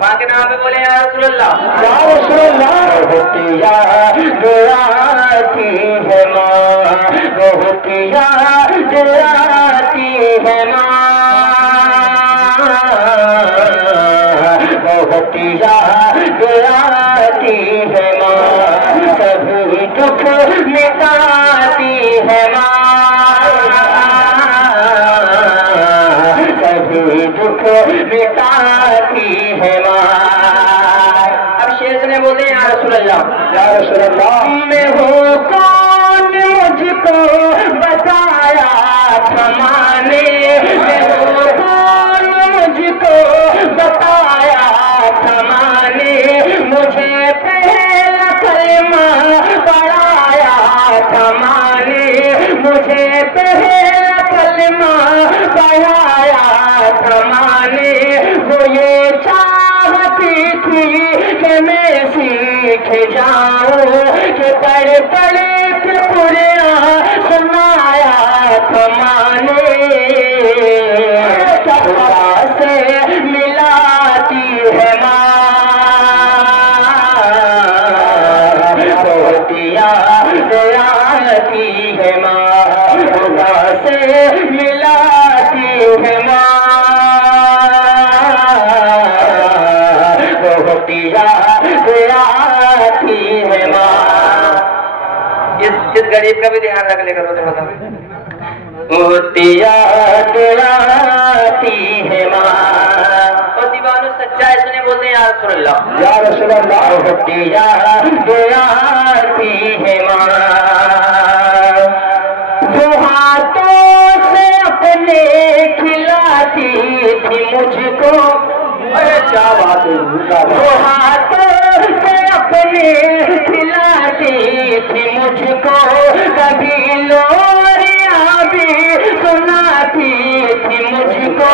ماں کے نام پہ بولے یا رسول اللہ، یا رسول اللہ۔ بہت یاد آتی ہے ماں، بہت یاد آتی ہے ماں، بہت یاد آتی ہے ماں، سبھی دکھ مٹاتی ہے ماں، سبھی دکھ مٹاتی ہے ماں۔ اب شیخ نے بولے یا رسول اللہ، یا رسول اللہ۔ میں ہوں کون مجھ کو بتایا تھا ماں نے، میں ہوں کون مجھ کو بتایا تھا ماں نے، مجھے پہلا کلمہ پڑھایا تھا ماں نے، مجھے پہلا کلمہ پڑھایا تھا ماں نے، وہ یہ چاہتی تھی کہ میں سیکھ جاؤں، کہ پڑھ پڑھ کے قرآن سنایا تھا ماں نے، خدا سے ملاتی ہے ماں، بہت یاد آتی ہے ماں، خدا سے ملاتی ہے ماں، بہت یاد آتی ہے ماں۔ اس غریب کا بھی دھیان رکھ لے کرو تھوڑا سا۔ بہت یاد آتی ہے ماں، اور دیوانو سچائی سنے بولتے ہیں یا رسول اللہ، یا رسول اللہ۔ بہت یاد آتی ہے ماں، وہ ہاتھوں سے اپنے کھلاتی تھی مجھ کو، کیا بات ہے، وہ ہاتھوں سے اپنے کھلاتی تھی مجھ کو، کبھی لوریاں بھی سناتی تھی مجھ کو،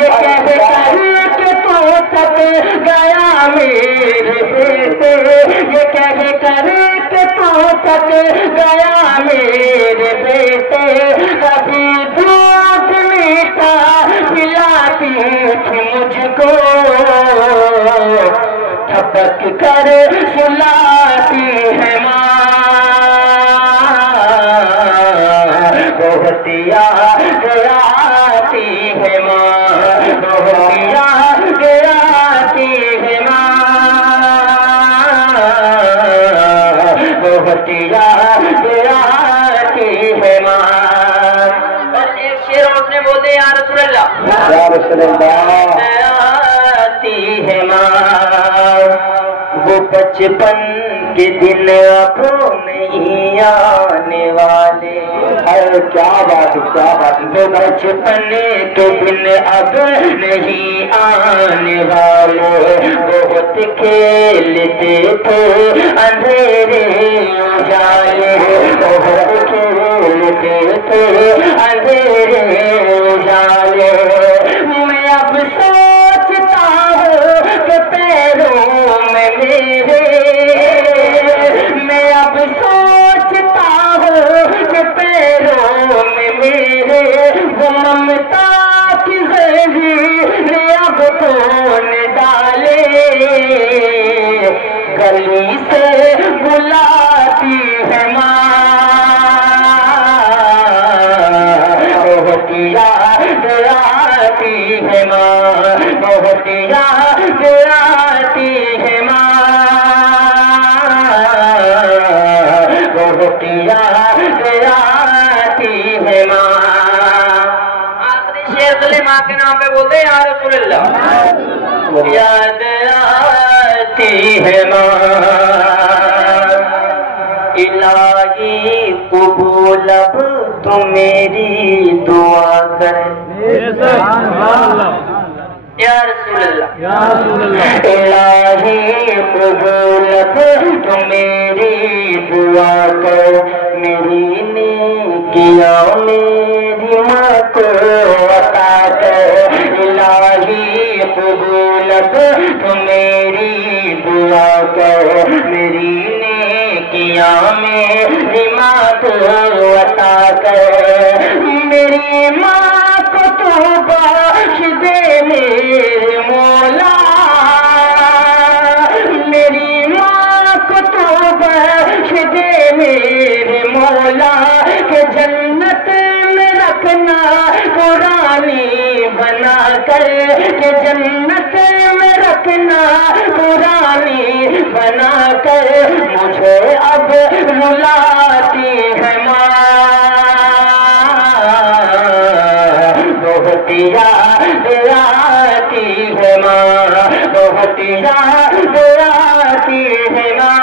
یہ کہہ کر کہ تو تھک گیا میرے بیٹے، یہ کہہ کر کہ تو تھک گیا میرے بیٹے، کبھی دودھ میٹھا پلاتی تھی مجھ کو، تھپک کر سلاتی ہے ماں، بہت یاد آتی ہے ماں، بہت یاد آتی ہے ماں، بہت یاد آتی ہے ماں۔ اور ایک شعر اس نے بولے یا رسول اللہ، یا رسول اللہ۔ آتی ہے ماں، وہ بچپن کے دن اب نہیں آنے والے، کیا بات ہے، کیا بات ہے، وہ بچپن کے دن اب نہیں آنے والے، بہت کھیلتے تھے اندھیرے اجالے، بہت کھیلتے تھے اندھیرے اجالے، میں اب سوچتا ہوں کہ پیروں میں میرے، میں اب سوچتا ہوں کہ پیروں میں میرے، وہ ممتا کی زنجیر اب کون ڈالے، گلی سے بلاتی ہے ماں، بہت یاد آتی ہے ماں، بہت یاد آتی ہے ماں، بہت یاد آتی ہے ماں۔ آخری شعر سنے ماں کے نام پہ بولتے ہیں یا رسول اللہ، یاد آتی ہے ماں، الہی قبول اب تو میری دعا کر، یا رسول اللہ، الہی قبول اب تو میری دعا کر، میری نیکیاں میری ماں کو عطا کر، الہی قبول اب تو میری دعا کر، میری نیکیاں میری ماں کو عطا کر، میری ماں کو تو بخش دے میرے مولا میری ماں کو تو بخش دے میرے مولا کہ جنت میں رکھنا پرانی بنا کر کہ جنت میں رکھنا پرانی بنا کر مجھے اب رلاتی ہے ماں بہت یاد آتی ہے ماں بہت یاد آتی ہے ماں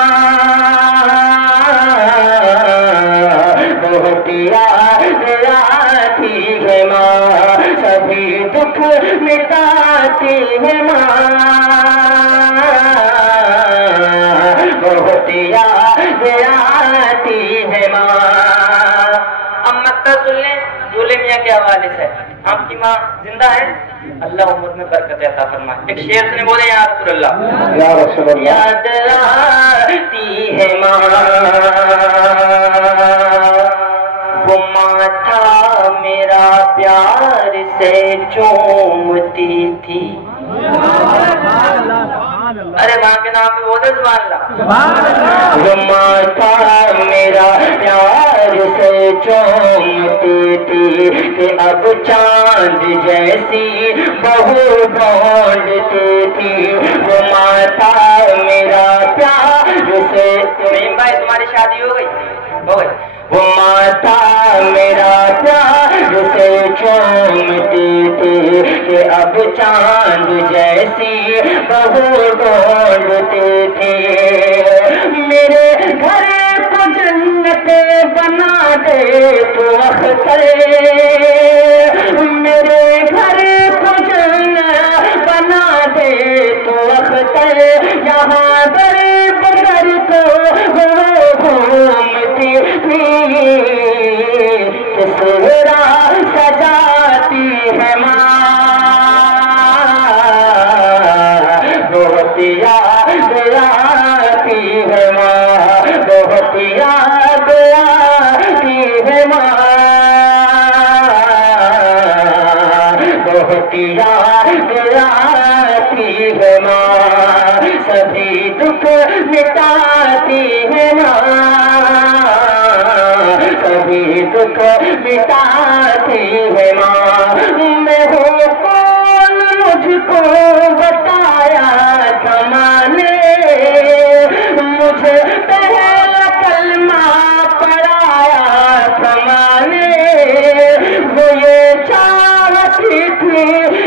بہت یاد آتی ہے ماں سبھی دکھ مٹاتی ہے ماں بہت یاد آتی ہے ماں اب مکہ سن لیں دولے میاں کے حوالے سے آپ کی ماں زندہ ہے اللہ عمر میں برکت عطا فرمائے ایک شعر سے بولے یا رسول اللہ یا رسول اللہ یاد آتی ہے ماں وہ ماتھا میرا پیار سے چومتی تھی ارے ماں کے نام پہ بولے سبحان اللہ وہ ماتھا میرا پیار سے چومتی تھی کہ اب چاند جیسی بہو ڈھونڈتی تھی وہ ماتھا میرا پیار سے بھائی تمہاری شادی ہو گئی وہ ماتھا میرا پیار سے چومتی تھی کہ اب چاند جیسی بہو ڈھونڈتی تھی میرے گھر کو جنت بنا دے تو اختر میرے گھر کو جنت بنا دے تو اختر یہاں در بدر کو گھومتی سہرا سجاتی ہے ماں بہت یاد آتی ہے ماں بہت یاد آتی ہے ماں بہت یاد آتی ہے ماں سبھی دکھ مٹاتی ہے ماں سبھی دکھ مٹاتی ہے ماں میں ہوں کون مجھ کو بتایا تھا ماں نے مجھے پہلا کلمہ پڑھایا تھا ماں نے وہ یہ چاہتی تھی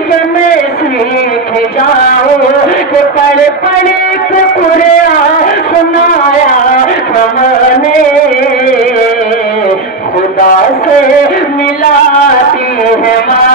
کہ میں سیکھ جاؤں کہ پڑھ پڑھ کے قرآن سنایا تھا ماں نے خدا سے ملاتی ہے ماں